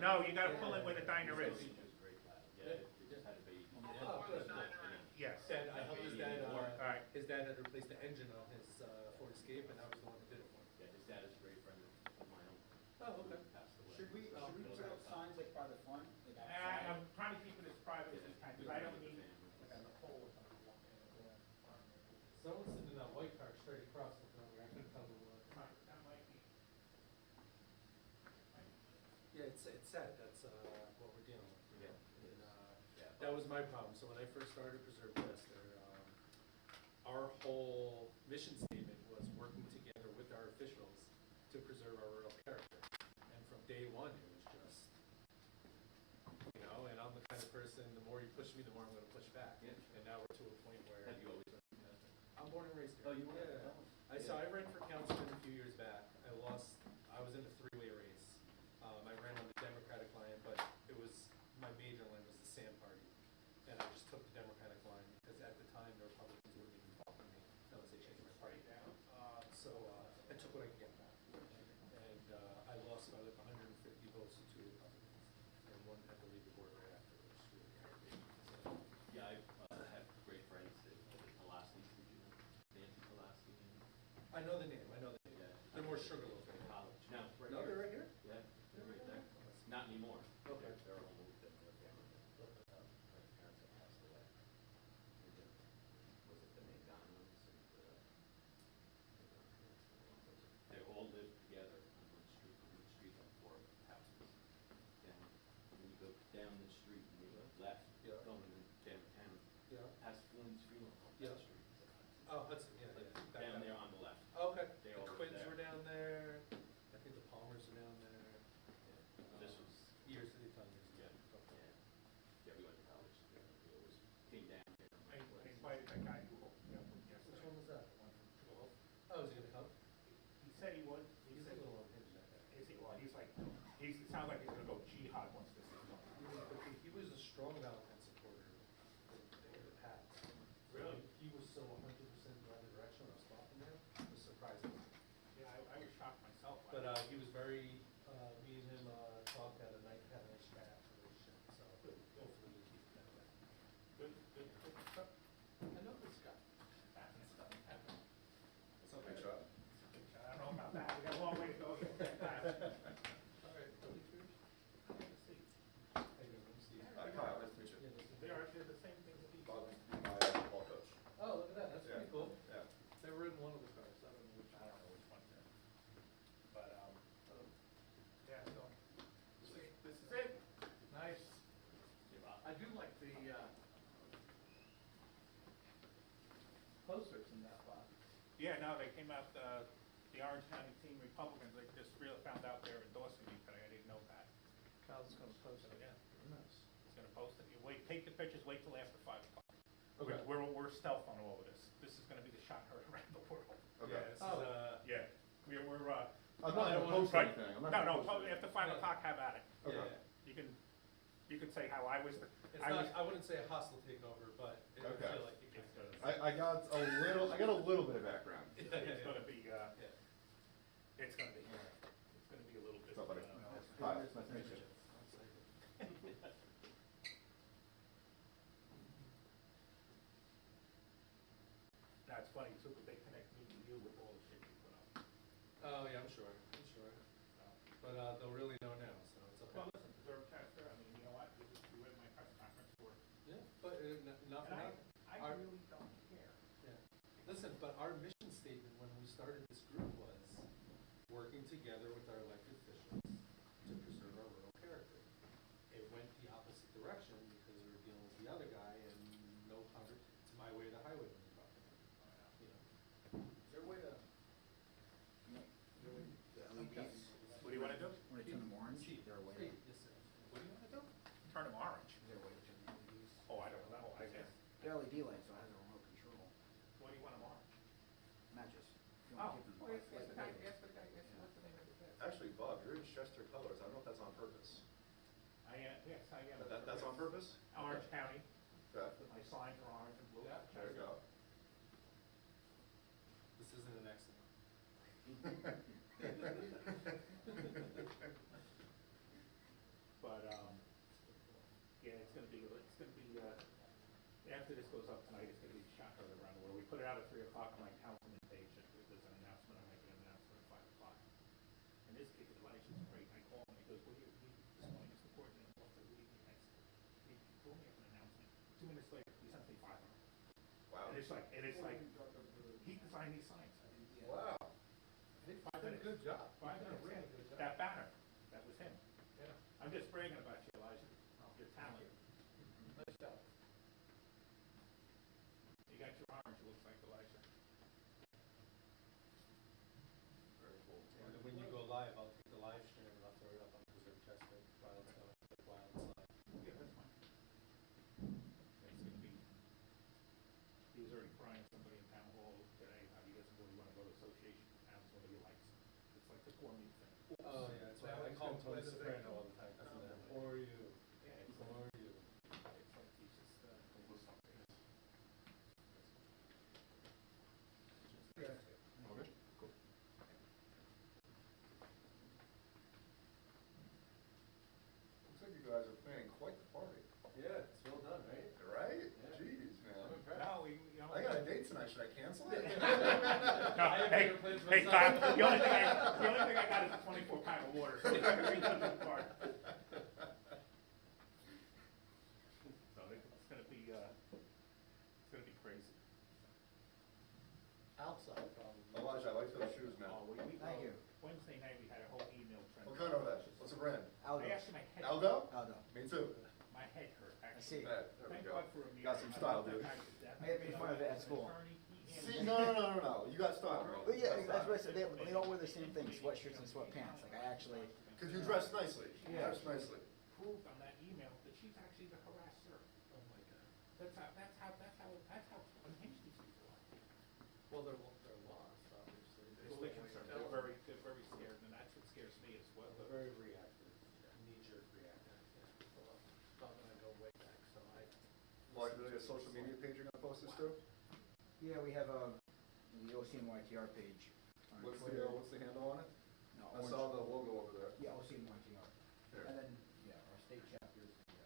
No, you gotta pull in where the diner is. Just great lad. Yeah, they just had a baby. Oh, good. Yes. Dad, I helped his dad, Alright. his dad had replaced the engine on his Ford Escape, and I was the one that did it for him. Yeah, his dad is a great friend of my own. Oh, okay. Passed away. Should we put up signs like by the front? Like outside? I'm trying to keep it as private as we can, because I don't need. Someone's sitting in that white car straight across from me. I couldn't tell who it was. That might be. Yeah, it's sad. That's what we're dealing with. Yeah, And, yeah. that was my problem. So when I first started Preserve West, our whole mission statement was working together with our officials to preserve our rural character. And from day one, it was just, you know, and I'm the kind of person, the more you push me, the more I'm going to push back. Yeah. And now we're to a point where Have you always been a contestant? I'm born and raised here. Oh, you were? Yeah. So I ran for councilman a few years back. I was in a three-way race. I ran on the Democratic line, but my major line was the Sam Party. And I just took the Democratic line because at the time the Republicans wouldn't even talk to me unless they changed my party down. So I took what I could get back. And I lost by like 150 votes to two Republicans. And one had to leave the board right after, which really irritated me. So, Yeah, I've had great friends that, Pulaski, did you know? Nancy Pulaski, maybe? I know the name. Yeah. They're more Sugarloaf. In college. No, right No, here. they're right here? Yeah, they're right there. Not anymore. Okay. They're all moved in their family. My parents have passed away. Was it the McDonald's and they all lived together on one street. One street had 4 houses. And when you go down the street and you go left, Yeah. going in downtown, Yeah. past Flynn's funeral home, Yeah. that street. Oh, Hudson, yeah. But yeah. down there on the left. Okay. They The all Quinns lived there. were down there. I think the Palmers were down there. This was, Years to the time. yeah, yeah, we went to college together. We always came down here. I invited that guy who opened me up Which yesterday. one was that? One from Sugarloaf. Oh, is he gonna come? He said he would. He's a little unhinged, that guy. Is he, well, he's like, it sounds like he's gonna go jihad once this is done. He was a strong Valentine supporter in the past. Really? He was so 100% the other direction when I was talking to him. It was surprising. Yeah, I was shocked myself. But he was very, me and him talked at a night, had a nice chat relationship. So hopefully we keep that way. Good stuff. I know this guy. Happening. It's not big shot. I don't know about that. We got a long way to go yet. All right, Billy Cruz. How you doing? Steve? Kyle, nice to meet you. Yeah, this is- They're the same thing that he. Bob, my ball coach. Oh, look at that. That's pretty Yeah. cool. Yeah. They were in one of the cars. I don't know which. I don't know which one's there. But, yeah, so, this is it. Nice. I do like the posters in that box. Yeah, no, they came out, the Orange County Team Republicans, they just really found out they're endorsing me today. I didn't know that. Kyle's gonna post So, it. yeah, Nice. he's gonna post it. You wait, take the pictures, wait till after 5 o'clock. Okay. We're stealth on all of this. This is gonna be the shot heard around the world. Okay. Yeah, this is, Oh. Yeah, we're, I'm not gonna post right. anything. I'm not No, gonna no, post after 5 o'clock, have at it. Okay. Yeah. You can say how I was, It's I was, not, I wouldn't say a hostile takeover, but I Okay. feel like you it's can. gonna, I got a little bit of background. it's gonna be, Yeah. it's gonna be a little bit. What's up, buddy? Kyle, Hi, nice to meet you. That's funny too, because they connect me to you with all the shit you put up. Oh, yeah, I'm sure. But they'll really know now, so it's okay. Well, listen, Preserve Chester, I mean, you know what, you were at my press conference for, Yeah, but not for and nothing. I Our- really don't care. Yeah. Listen, but our mission statement when we started this group was working together with our elected officials to preserve our rural character. It went the opposite direction because we were dealing with the other guy and no hundred, it's my way or the highway when you're talking about it, you know. Is there a way to, the LEDs, What do you wanna do? when they turn them orange, Chief, is there a way hey, to, yes, sir. What do you wanna do? Turn them orange. is there a way to turn the LEDs? Oh, I don't know, I guess. They're LED lights, so it has a remote control, What do you want them orange? matches. If you Oh, wanna keep them well, light- light weighted. ask the guy, what's the name of the guy? Actually, Bob, you're in Chester colors. I don't know if that's on purpose. I am, yes, I am. That's on purpose? Orange County, Okay. my signs are orange and blue. Yeah. There you go. This isn't an accident. after this goes up tonight, it's gonna be shot heard around the world. We put it out at 3 o'clock on my councilman page, and there's an announcement, I'm making an announcement at 5 o'clock. And this kid, Elijah's great, I call him, he goes, well, this morning, Mr. Coordinator, off the league, he told me of an announcement. 2 minutes later, he sent me 5 of them. Wow. And it's like, he designed these signs. Wow. He 5 did a minutes. good job. 5 He did a minutes, really yeah. good job. That banner, that was him. Yeah. I'm just bragging about you, Elijah, your talent. Nice job. You got your orange, it looks like Elijah. Very cool. And then when you go live, I'll take the live stream and I'll throw it up on Preserve Chester while it's going, while it's live. Yeah, that's fine. It's gonna be, he was already crying, somebody in town hall today, how he doesn't really wanna go to association towns, what he likes. It's like the core meat thing. Oh, yeah, that's right. I call him Tony Soprano all the time, because of that. Or you. Yeah, it's Or like, you. it's like he's just, Yeah. Okay, cool. Looks like you guys are playing quite the party. Yeah, it's well done, right? Right? Yeah. Jeez, I'm man. impressed. no, you know. I got a date tonight, should I cancel it? No, I have hey, bigger plans hey, myself. Tom, the only thing I got is a 24 pack of water, so we're not gonna reach into the park. So it's gonna be crazy. Outside, probably. Elijah, I like those shoes, man. Oh, Thank you. Wednesday night, we had a whole email trend. What kind are they? What's the brand? Aldo. I actually, my head. Aldo? Aldo. Me too. My head hurt, I actually. see. Bet. There we Thank go. God for a mirror. Got some style, dude. I get made fun of it at school. See, no. You got style, bro. But yeah, that's what I said. They all wear the same thing, sweatshirts and sweatpants. Like I actually, Because you dress nicely. You Yeah. dress nicely. Proved on that email that she's actually the harasser. Oh, my God. That's how unhinged these people are. Well, they're lost, obviously. Well, they're concerned, they're very scared, and that's what scares me as well. They're very reactive, knee-jerk reactive. Yeah. Bob and I go way back, so I. Like, do they have a social media page you're gonna post this to? yeah, we have the OCMYTR page on What's Twitter. what's the handle on it? No, I orange. saw the logo over there. Yeah, OCMYTR. Here. And then our state chapter is the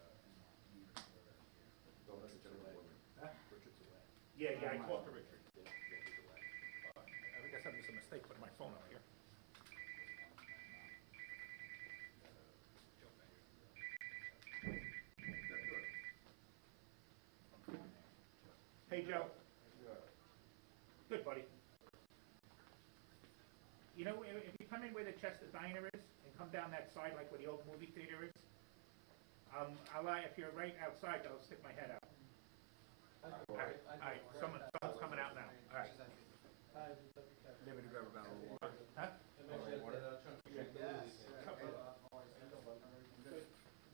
Don't message anyone with me. Huh? Richard's away. Yeah, I talked to Richard. Yeah, he's away. I guess I made a mistake putting my phone up here. Hey, Joe. Yeah. Good, buddy. You know, if you come in where the Chester Diner is, and come down that side like where the old movie theater is, if you're right outside, I'll stick my head out. All right, someone's coming out now. All right. Maybe to grab a bottle of water. Huh? I mentioned that Trump Yes.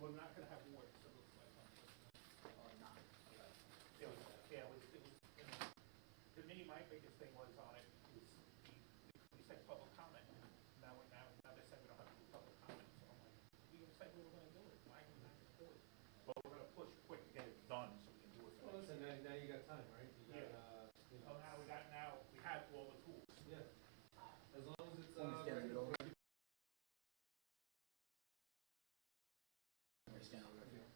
We're not gonna have water, so it looks like. To me, my biggest thing was on it, we said public comment. Now they said we don't have to do public comment, so I'm like, we said we were gonna do it, why are we not gonna do it? But we're gonna push quick to get it done, so we can do it for Well, next listen, year. now you got time, right? You got, Yeah. you So know. now we have all the tools. Yeah. As long as it's, Want me to stand in the middle? regular. Can I stand over there?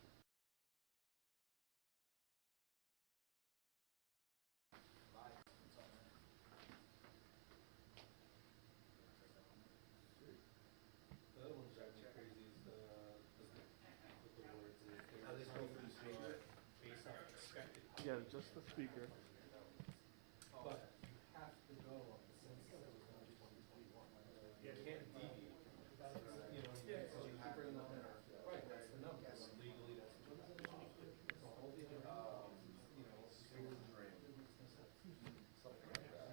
The other one's driving me crazy is the words is How they go for the speaker? based on expected. Yeah, just the speaker. But you have to go on the census that was done in 2021. You can't deviate. You know, so you have to know. Right, that's the number. Legally, that's what it is. So all the other, you know, schools, something like that.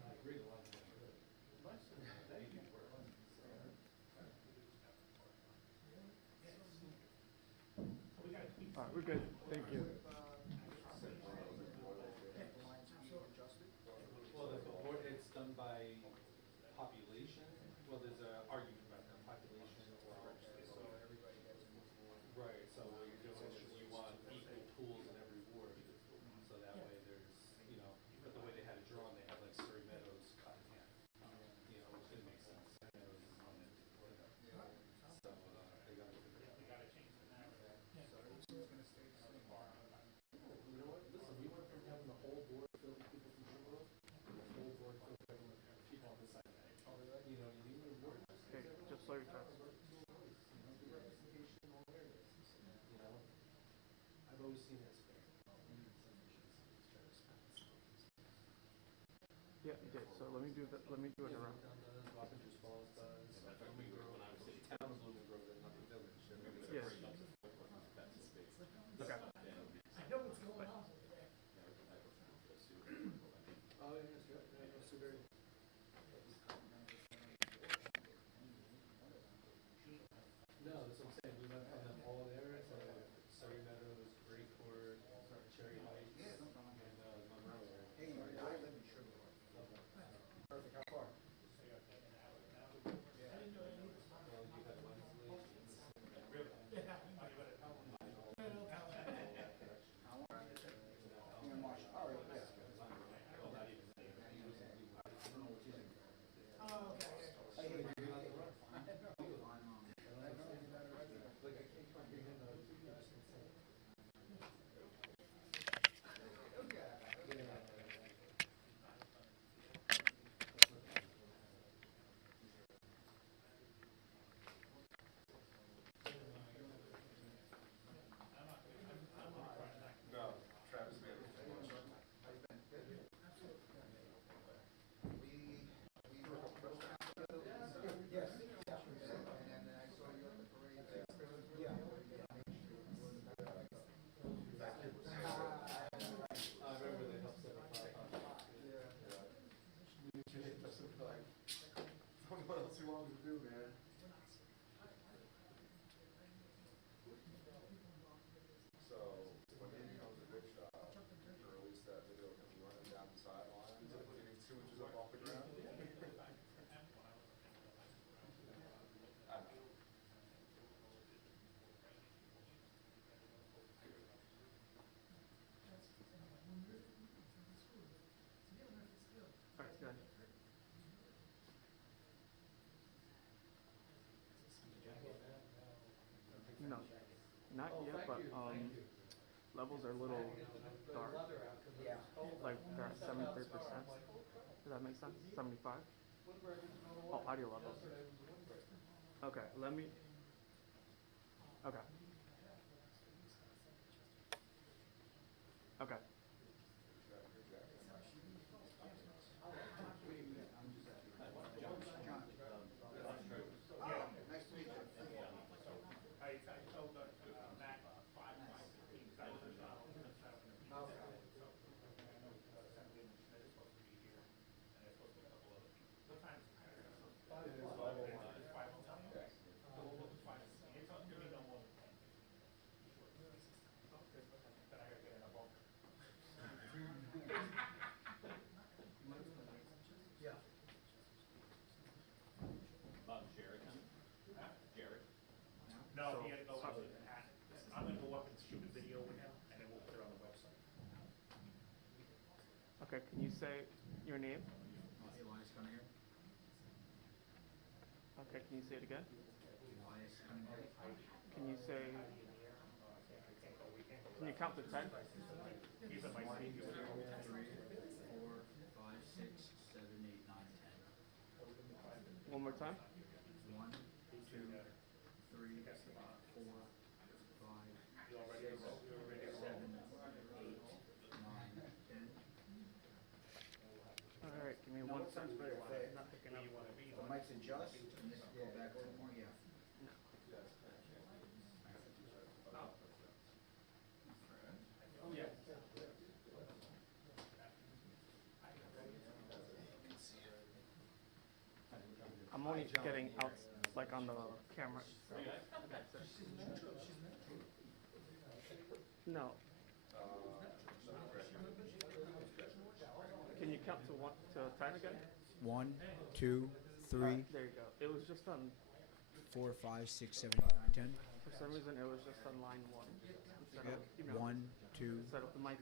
I agree, a lot of them are good. They do work. We gotta keep. All right, we're good. Thank you. Well, the board, it's done by population. Well, there's a argument about that, population or. Right, so what you're doing is you want equal pools in every ward, so that way there's, you know, but the way they had it drawn, they had like Surrey Meadows cut in half. You know, which didn't make sense. Surrey Meadows is on it. So, they got to. We gotta change the narrative. You know what, listen, slow your time. Representation in all areas, you know? I've always seen it as fair. Yeah, you did. So let me do the, let me do it around. Down does, Wappingers Falls does, Blooming Grove, town is Blooming Grove, not the village. Yes. Okay. I know what's going on over there. Oh, yeah, yeah, no, Subaru. No, that's what I'm saying, we went from them all there to Surrey Meadows, Great Court, Cherry Heights, Yeah, no problem. and, Monroe area. Hey, I live in Sugarloaf. Love that. Perfect, how far? Well, you had Wensley, Really? Yeah. Oh, you better tell them. How long? Near Marshall, all right, yeah. I don't know what you think. Oh, okay. I hate it. No, Travis made it too much. Yes. Yeah. I remember they helped set up, Don't know what else you want me to do, man. So, when he becomes a big shot, you can release that video of him running down the sidelines and getting 2 inches up off the ground. I don't know. Alright, good. No, not yet, but levels are a little dark. Yeah. Like they're at 73%. Does that make sense? 75? Oh, audio levels. Okay, let me. Okay. Okay. Nice to meet you. I told Matt 5:15, 'cause I was in set up in the meeting. Okay. So, I know Assemblyman Schmidt is supposed to be here, and there's supposed to be a couple other people. What time is it? 5:00. It's 5:01. It's 5:01. Okay. So we'll do 5:15. It's gonna be no more than 10, 15 minutes. Sure. Then I gotta get in a bunker. Yeah. Jared, Huh? Jared. No, So- he had to go into the hat. I'm gonna go up and shoot a video with him, and then we'll put it on the website. Okay, can you say your name? Elias Cunningham. Okay, can you say it again? Elias Cunningham. Can you say, can you count to 10? He's in my seat. 1, 2, 3, 4, 5, 6, 7, 8, 9, 10. One more time? 1, 2, 3, 4, 5, You all ready to roll? You all ready to roll? 7, 8, 9, 10. Alright, give me Now, one what sounds better, if I- Not picking up. You wanna be The on? mics adjust, and this go back a little more, yeah. Oh, yeah. I'm only getting out, like on the camera. No. Can you count to 10 again? 1, 2, 3, There you go. It was just on, 4, 5, 6, 7, 8, 9, 10. for some reason, it was just on line 1. Instead of, you know, 1, 2. instead of the mic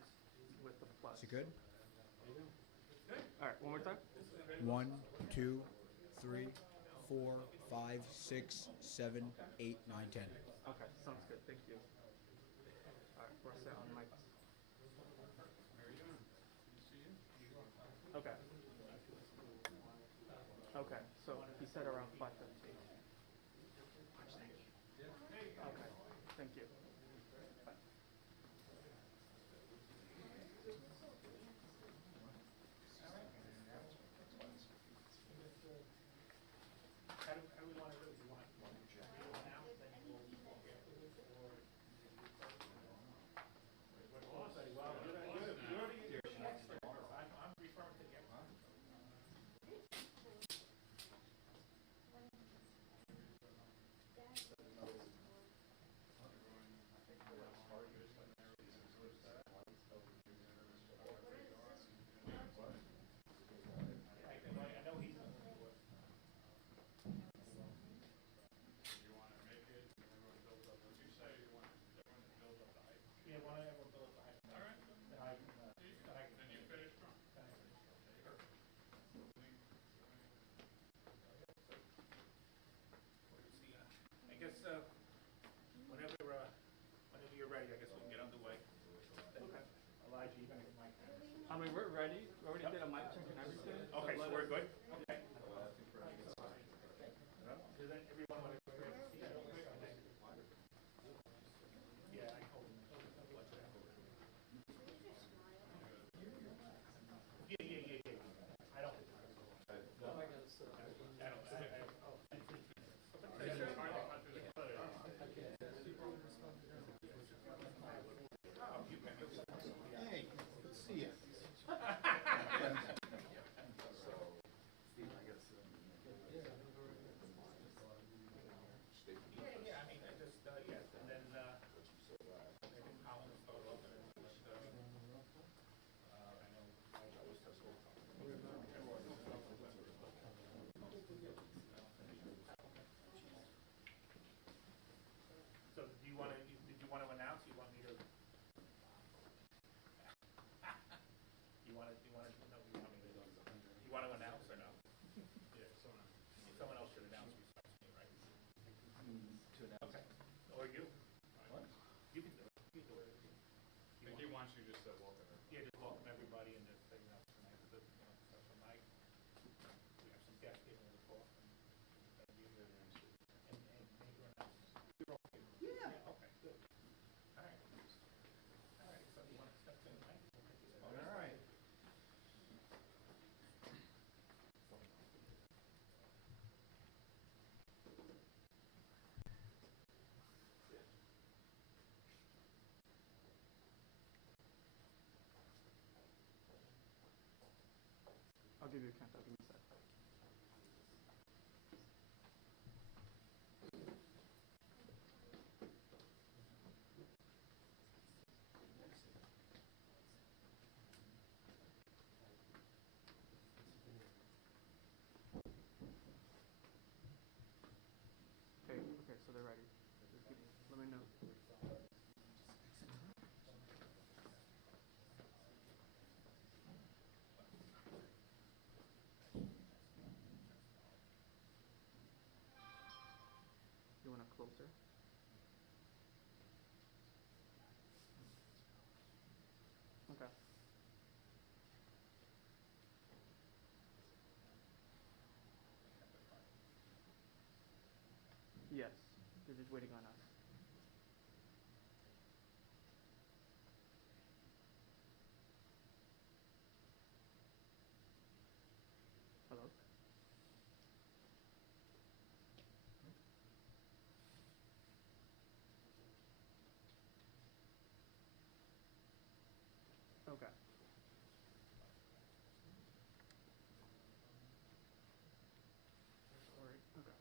with the plus. Is it good? Alright, one more time. 1, 2, 3, 4, 5, 6, 7, 8, 9, 10. Okay, sounds good. Thank you. Alright, we're set on mics. Okay. Okay, so he said around 5:15. guess, whenever you're ready, I guess we can get underway. Elijah, you gonna get mic? I mean, we're ready. We already did a mic check and everything. Okay, so let we're us- good? Okay. Does everyone want to go ahead and see that real quick? Yeah, I told him. Yeah. I don't. Hey, good to see you. Yeah, I mean, I just, yes, and then, maybe Colin will start off and then, I know, so do you wanna, did you wanna announce, you want me to? You wanna, no, you want me to, you wanna announce or no? Yeah, someone else should announce besides me, right? Okay, or you. What? You can do it, you do it. I think he wants you just to welcome her. Yeah, just welcome everybody and just say, tonight is a, special night. We have some guests here in the talk and maybe you're announced. You're okay. Yeah, okay, good. All right. All right, so you want to step in, right? All right. I'll give you a count. I'll give you a sec. Okay, so they're ready. Just let me know. You want it closer? Okay. Yes, they're just waiting on us. Hello? Okay. Alright, okay.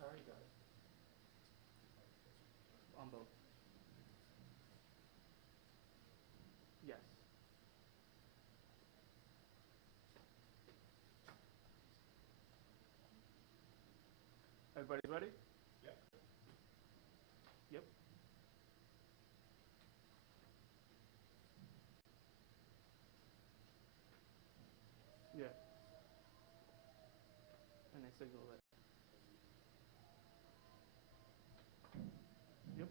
I already got it. On both. Yes. Everybody's ready? Yep. Yep. Yeah. And I signal it. Yep.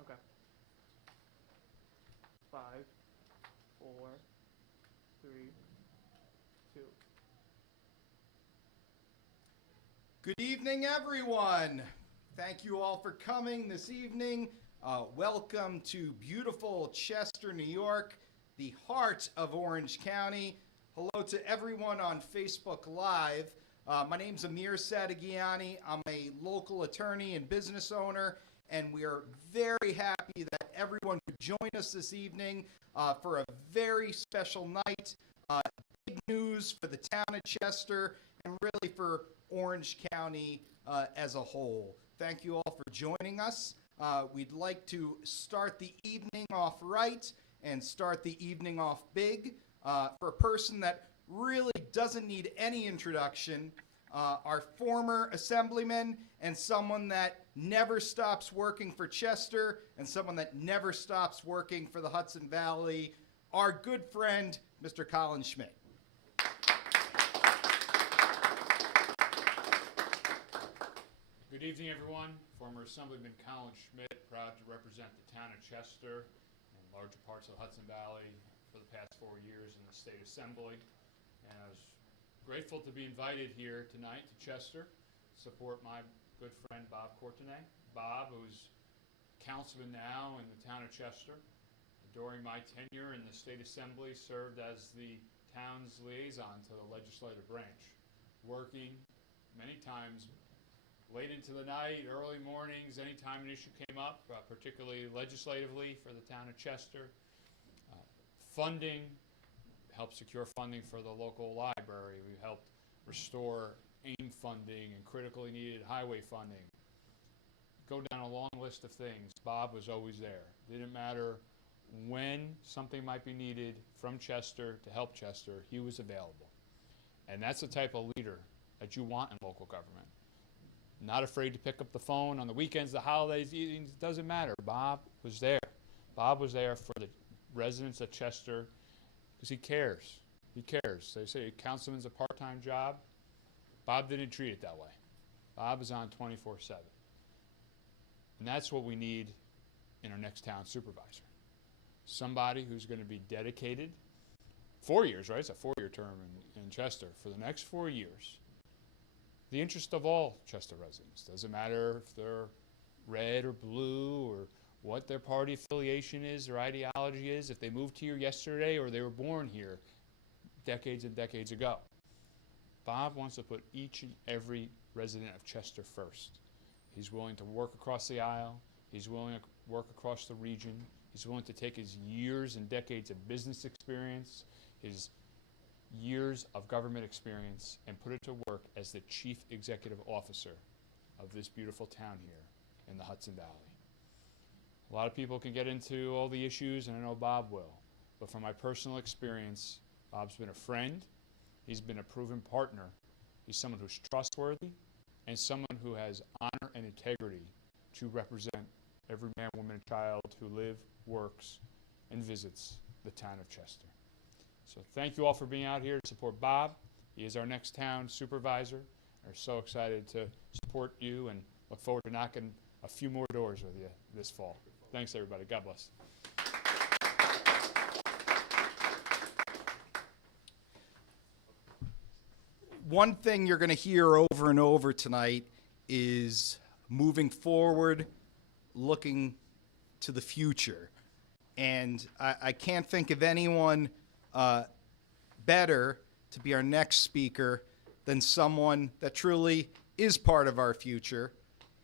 Okay. 5, 4, 3, 2. Good evening, everyone. Thank you all for coming this evening. Welcome to beautiful Chester, New York, the heart of Orange County. Hello to everyone on Facebook Live. My name's Amir Sadagiani. I'm a local attorney and business owner, and we are very happy that everyone could join us this evening for a very special night. Big news for the town of Chester and really for Orange County as a whole. Thank you all for joining us. We'd like to start the evening off right and start the evening off big. For a person that really doesn't need any introduction, our former assemblyman and someone that never stops working for Chester and someone that never stops working for the Hudson Valley, our good friend Mr. Colin Schmidt. Good evening, everyone. Former Assemblyman Colin Schmidt, proud to represent the town of Chester and larger parts of the Hudson Valley for the past 4 years in the State Assembly. And I was grateful to be invited here tonight to Chester, support my good friend Bob Courtenay. Bob, who's councilman now in the town of Chester, during my tenure in the State Assembly, served as the town's liaison to the legislative branch, working many times late into the night, early mornings, anytime an issue came up, particularly legislatively for the town of Chester. Funding, helped secure funding for the local library. We helped restore AIM funding and critically needed highway funding. Go down a long list of things. Bob was always there. Didn't matter when something might be needed from Chester to help Chester, he was available. And that's the type of leader that you want in local government. Not afraid to pick up the phone on the weekends, the holidays, evenings, it doesn't matter. Bob was there. Bob was there for the residents of Chester because he cares. He cares. They say a councilman's a part-time job. Bob didn't treat it that way. Bob is on 24/7. And that's what we need in our next town supervisor. Somebody who's going to be dedicated 4 years, right? It's a 4-year term in Chester. For the next 4 years, the interest of all Chester residents. Doesn't matter if they're red or blue or what their party affiliation is, their ideology is, if they moved here yesterday or they were born here decades and decades ago. Bob wants to put each and every resident of Chester first. He's willing to work across the aisle. He's willing to work across the region. He's willing to take his years and decades of business experience, his years of government experience, and put it to work as the chief executive officer of this beautiful town here in the Hudson Valley. A lot of people can get into all the issues, and I know Bob will, but from my personal experience, Bob's been a friend, he's been a proven partner, he's someone who's trustworthy, and someone who has honor and integrity to represent every man, woman, and child who live, works, and visits the town of Chester. So thank you all for being out here to support Bob. He is our next town supervisor. We're so excited to support you and look forward to knocking a few more doors with you this fall. Thanks, everybody. God bless. One thing you're going to hear over and over tonight is moving forward, looking to the future. And I can't think of anyone better to be our next speaker than someone that truly is part of our future.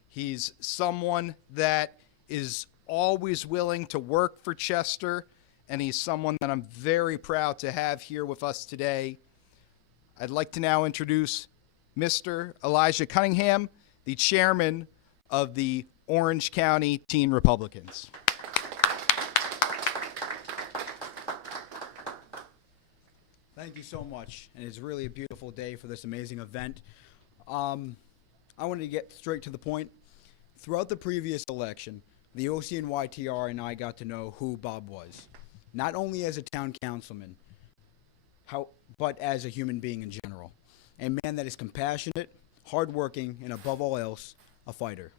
He's someone that is always willing to work for Chester, and he's someone that I'm very proud to have here with us today. I'd like to now introduce Mr. Elijah Cunningham, the chairman of the Orange County Teen Republicans. Thank you so much, and it's really a beautiful day for this amazing event. I wanted to get straight to the point. Throughout the previous election, the OCNYTR and I got to know who Bob was, not only as a town councilman, but as a human being in general. A man that is compassionate, hardworking, and above all else, a fighter.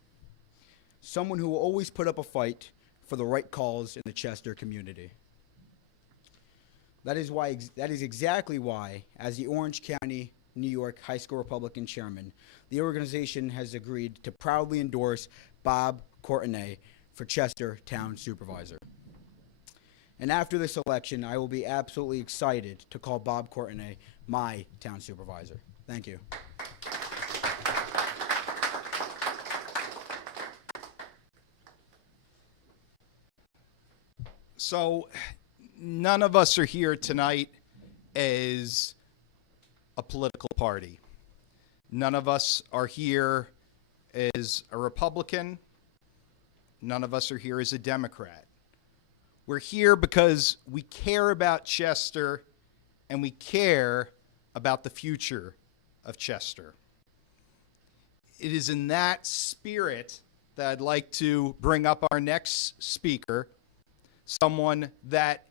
Someone who will always put up a fight for the right cause in the Chester community. That is exactly why, as the Orange County, New York High School Republican chairman, the organization has agreed to proudly endorse Bob Courtenay for Chester Town Supervisor. And after this election, I will be absolutely excited to call Bob Courtenay my Town Supervisor. Thank you. So, none of us are here tonight as a political party. None of us are here as a Republican. None of us are here as a Democrat. We're here because we care about Chester and we care about the future of Chester. It is in that spirit that I'd like to bring up our next speaker, someone that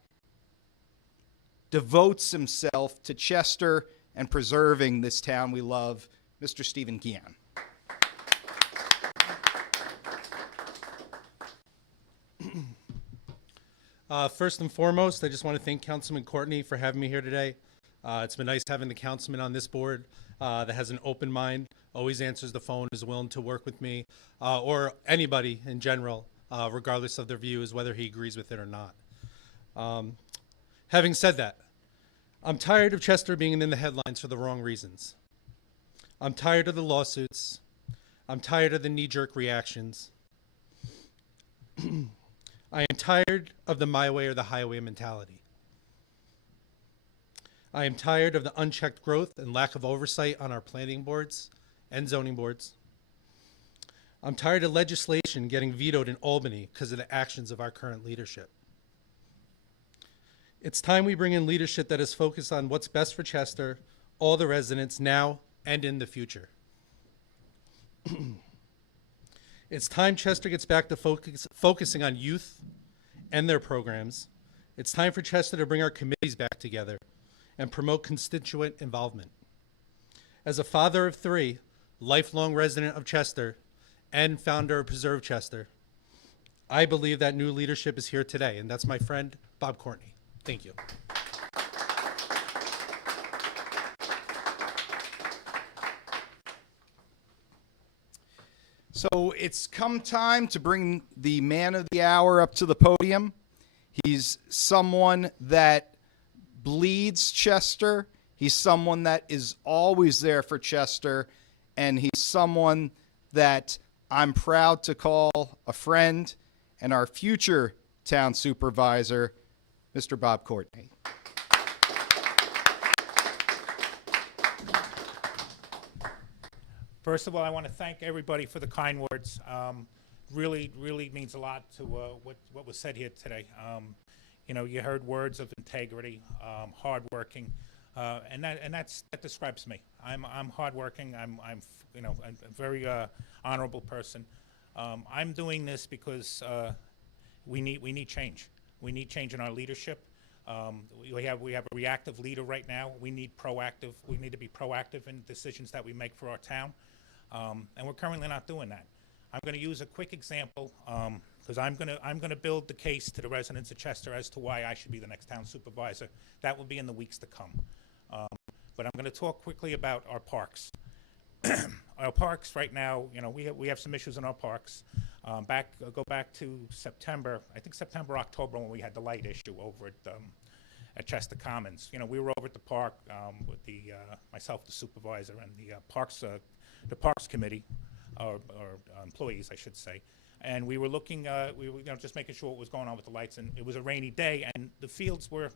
devotes himself to Chester and preserving this town we love, Mr. Stephen Guian. First and foremost, I just want to thank Councilman Courtney for having me here today. It's been nice having the councilman on this board that has an open mind, always answers the phone, is willing to work with me, or anybody in general, regardless of their views, whether he agrees with it or not. Having said that, I'm tired of Chester being in the headlines for the wrong reasons. I'm tired of the lawsuits. I'm tired of the knee-jerk reactions. I am tired of the my way or the highway mentality. I am tired of the unchecked growth and lack of oversight on our planning boards and zoning boards. I'm tired of legislation getting vetoed in Albany because of the actions of our current leadership. It's time we bring in leadership that is focused on what's best for Chester, all the residents now and in the future. It's time Chester gets back to focusing on youth and their programs. It's time for Chester to bring our committees back together and promote constituent involvement. As a father of 3, lifelong resident of Chester, and founder of Preserve Chester, I believe that new leadership is here today, and that's my friend, Bob Courtney. Thank you. So it's come time to bring the man of the hour up to the podium. He's someone that bleeds Chester. He's someone that is always there for Chester. And he's someone that I'm proud to call a friend and our future town supervisor, Mr. Bob Courtney. First of all, I want to thank everybody for the kind words. Really means a lot to what was said here today. You know, you heard words of integrity, hardworking, and that describes me. I'm hardworking. I'm you know, I'm a very honorable person. I'm doing this because we need change. We need change in our leadership. We have a reactive leader right now. We need proactive. We need to be proactive in decisions that we make for our town. And we're currently not doing that. I'm going to use a quick example because I'm going to build the case to the residents of Chester as to why I should be the next town supervisor. That will be in the weeks to come. But I'm going to talk quickly about our parks. Our parks right now, you know, we have some issues in our parks. Go back to September, I think September, October, when we had the light issue over at Chester Commons. You know, we were over at the park with the myself, the supervisor, and the parks committee, or employees, I should say. And we were looking, we were, you know, just making sure what was going on with the lights. And it was a rainy day, and the fields were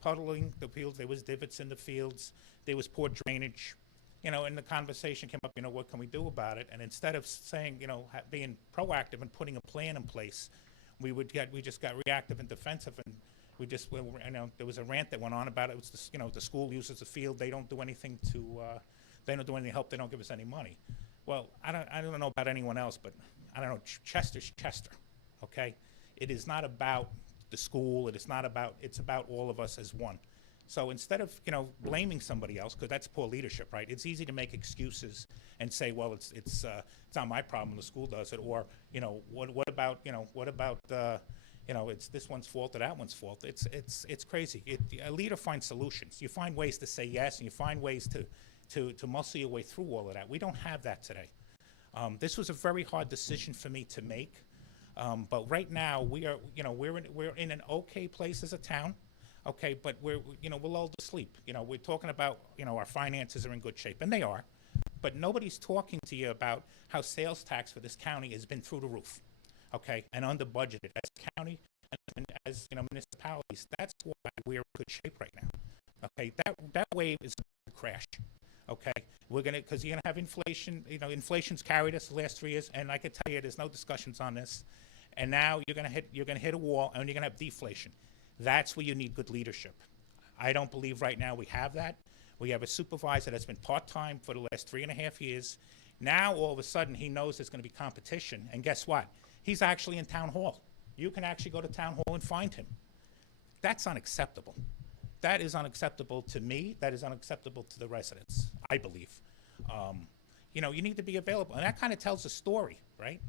puddling. There was divots in the fields. There was poor drainage. You know, and the conversation came up, you know, what can we do about it? And instead of saying, you know, being proactive and putting a plan in place, we just got reactive and defensive, and you know, there was a rant that went on about it. It was, you know, the school uses the field. They don't do anything to help. They don't give us any money. Well, I don't know about anyone else, but I don't know. Chester's Chester, okay? It is not about the school. It's about all of us as one. So instead of, you know, blaming somebody else, because that's poor leadership, right? It's easy to make excuses and say, well, it's not my problem. The school does it, or, you know, what about you know, it's this one's fault or that one's fault. It's crazy. A leader finds solutions. You find ways to say yes, and you find ways to muscle your way through all of that. We don't have that today. This was a very hard decision for me to make, but right now we're in an okay place as a town. Okay, but we're lulled to sleep. You know, we're talking about, you know, our finances are in good shape, and they are, but nobody's talking to you about how sales tax for this county has been through the roof, okay, and under budgeted as a county and as, you know, municipalities. That's why we're in good shape right now. Okay, that wave is going to crash. Okay, because you're gonna have inflation. You know, inflation's carried us the last 3 years, and I can tell you, there's no discussions on this. And now you're gonna hit a wall, and you're gonna have deflation. That's where you need good leadership. I don't believe right now we have that. We have a supervisor that's been part-time for the last 3.5 years. Now, all of a sudden, he knows there's going to be competition. And guess what? He's actually in town hall. You can actually go to town hall and find him. That's unacceptable. that is unacceptable to me. That is unacceptable to the residents, I believe. You know, you need to be available, and that kind of tells a story, right?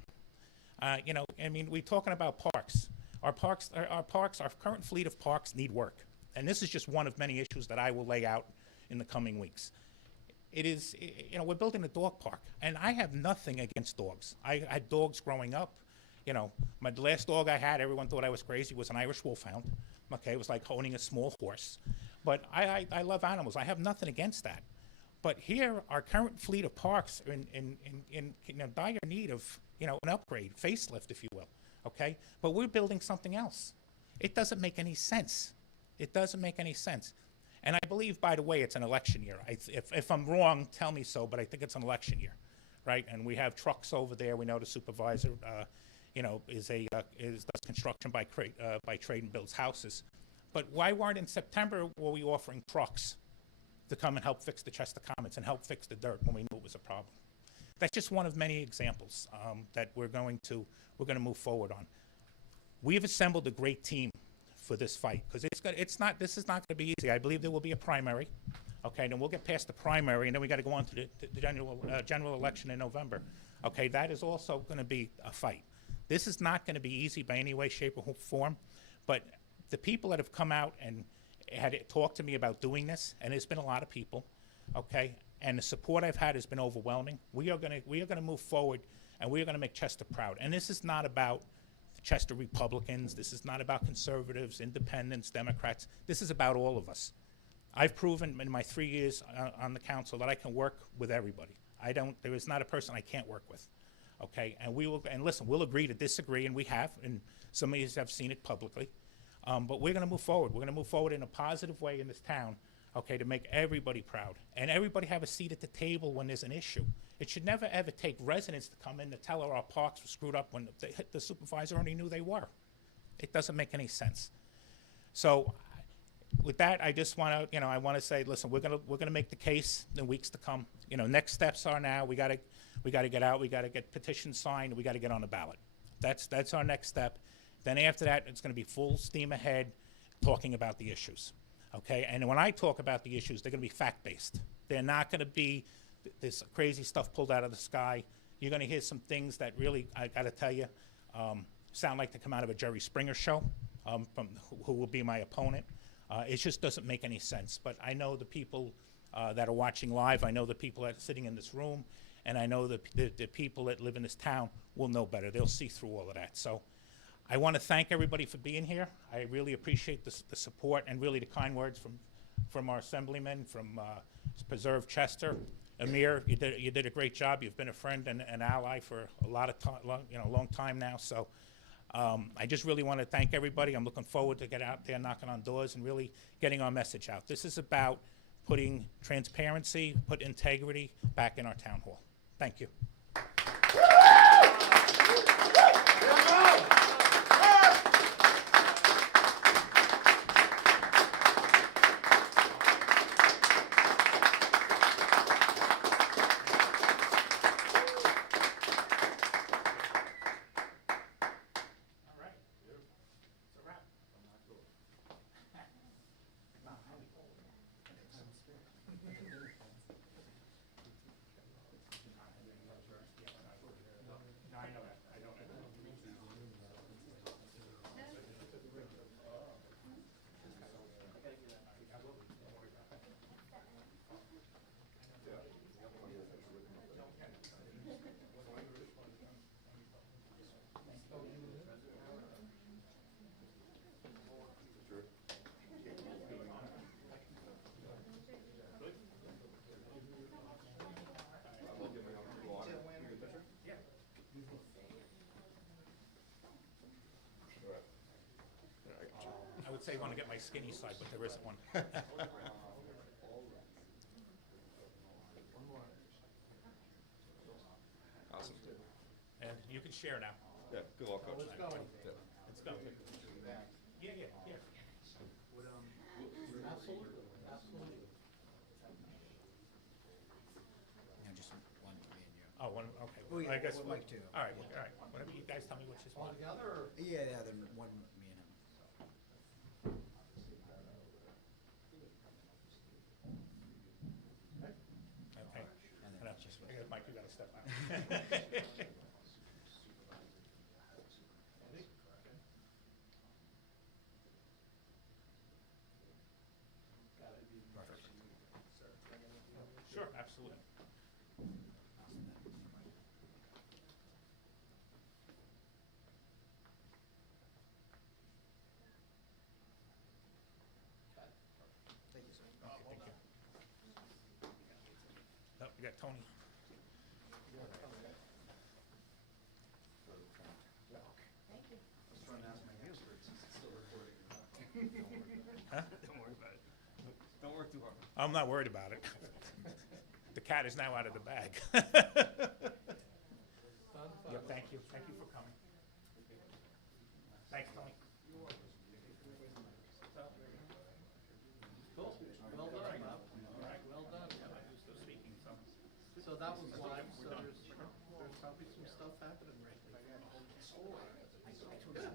You know, I mean, we're talking about parks. Our current fleet of parks need work. And this is just one of many issues that I will lay out in the coming weeks. It is, you know, we're building a dog park, and I have nothing against dogs. I had dogs growing up. You know, the last dog I had, everyone thought I was crazy, was an Irish Wolfhound. Okay, it was like owning a small horse. But I love animals. I have nothing against that. But here, our current fleet of parks are in you know, dire need of, you know, an upgrade, facelift, if you will. Okay, but we're building something else. It doesn't make any sense. It doesn't make any sense. And I believe, by the way, it's an election year. If I'm wrong, tell me so, but I think it's an election year, right? And we have trucks over there. We know the supervisor, you know, does construction by trade and builds houses. But why weren't in September were we offering trucks to come and help fix the Chester Commons and help fix the dirt when we knew it was a problem? That's just one of many examples that we're going to move forward on. We've assembled a great team for this fight, because this is not going to be easy. I believe there will be a primary, okay, then we'll get past the primary, and then we got to go on to the general election in November. Okay, that is also going to be a fight. This is not going to be easy by any way, shape, or form, but the people that have come out and had talked to me about doing this, and there's been a lot of people, okay, and the support I've had has been overwhelming. We are going to move forward, and we are going to make Chester proud. And this is not about Chester Republicans. This is not about conservatives, independents, Democrats. This is about all of us. I've proven in my 3 years on the council that I can work with everybody. There is not a person I can't work with, okay? And listen, we'll agree to disagree, and we have, and some of you have seen it publicly. But we're going to move forward. We're going to move forward in a positive way in this town, okay, to make everybody proud. And everybody have a seat at the table when there's an issue. It should never, ever take residents to come in to tell her our parks were screwed up when the supervisor already knew they were. It doesn't make any sense. So with that, I just want to, you know, I want to say, listen, we're gonna make the case in weeks to come. You know, next steps are now we got to get out, we got to get petitions signed, we got to get on the ballot. That's our next step. Then after that, it's going to be full steam ahead talking about the issues. Okay, and when I talk about the issues, they're going to be fact-based. They're not going to be this crazy stuff pulled out of the sky. You're going to hear some things that really, I got to tell you, sound like they come out of a Jerry Springer show, from who will be my opponent. It just doesn't make any sense. But I know the people that are watching live. I know the people that are sitting in this room, and I know the people that live in this town will know better. They'll see through all of that. So I want to thank everybody for being here. I really appreciate the support and really the kind words from our assemblyman, from Preserve Chester. Amir, you did a great job. You've been a friend and an ally for a lot of time, long time now. So I just really want to thank everybody. I'm looking forward to get out there, knocking on doors, and really getting our message out. This is about putting transparency, put integrity back in our town hall. Thank you. I would say I want to get my skinny side, but there isn't one. Awesome. And you can share now. Yeah, good luck, Coach. Let's go. Let's go. Yeah. Just one, me and you. Oh, one, okay. Well, yeah, I guess we'd like to. All right, whatever you guys tell me which is one. Yeah, then one, me and him. step out. Sure, absolutely. Thank you, sir. Thank you. Oh, we got Tony. I was trying to ask my expert since it's still recording. Huh? Don't worry about it. Don't work too hard. I'm not worried about it. The cat is now out of the bag. Yeah, thank you. Thank you for coming. Thanks, Tony. Cool, well done, Bob. Well done. Still speaking, so. So that was live, so there's probably some stuff happening right now. Good.